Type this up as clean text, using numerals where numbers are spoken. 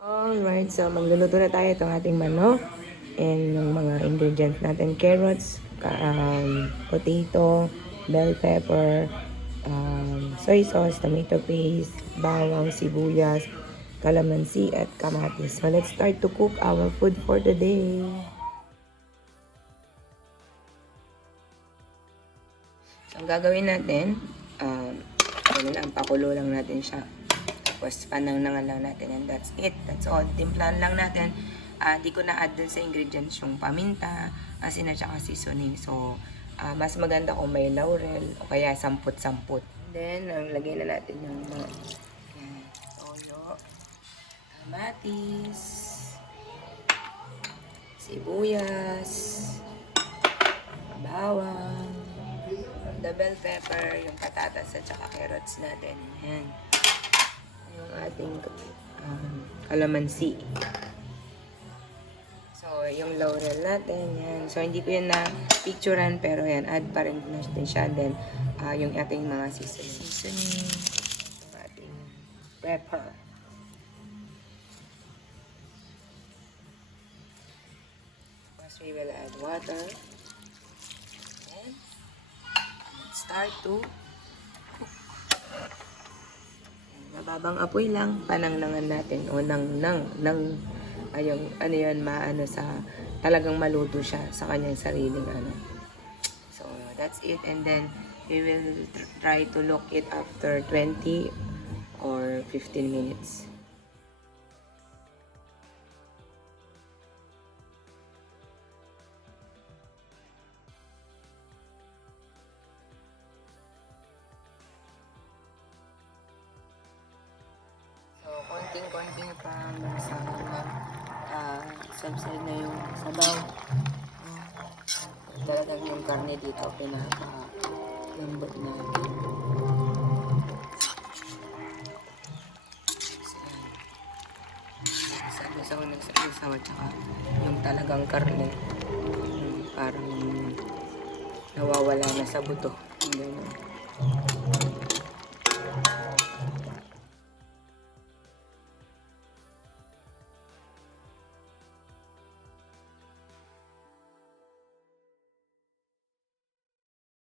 Alright, so magluluto na tayo itong ating manok. And yung mga ingredients natin, carrots, potato, bell pepper, soy sauce, tomato paste, bawang, sibuyas, calamansi, at kamatis. So let's start to cook our food for today. So ang gagawin natin, pakulo lang natin siya. Tapos panang-nangan lang natin and that's it. That's all. Timplahan lang natin. Di ko na-add dun sa ingredients yung paminta, asin at saka seasoning. So, mas maganda kung may laurel o kaya samput-samput. Then, lagay na natin yung mga toyo, kamatis, sibuyas, bawang, the bell pepper, yung patatas at saka carrots natin. Ayan. Yung ating kalamansi. So, yung laurel natin, yan. So, hindi ko yan na-picturean, pero yan, add pa rin natin siya. Then, yung ating mga seasoning, yung ating pepper. Tapos, we will add water. And, let's start to mababang apoy lang, panang-nangan natin o ayong ano yan, maano sa talagang maluto siya sa kanyang sariling ano. So that's it, and then we will try to look it after 20 or 15 minutes. Konting-konting pa sa subside na yung sabaw. Talagang yung karne dito pinaka-lambot natin. Sabaw na sabaw at saka yung talagang karne parang nawawala na sa buto. Ganun.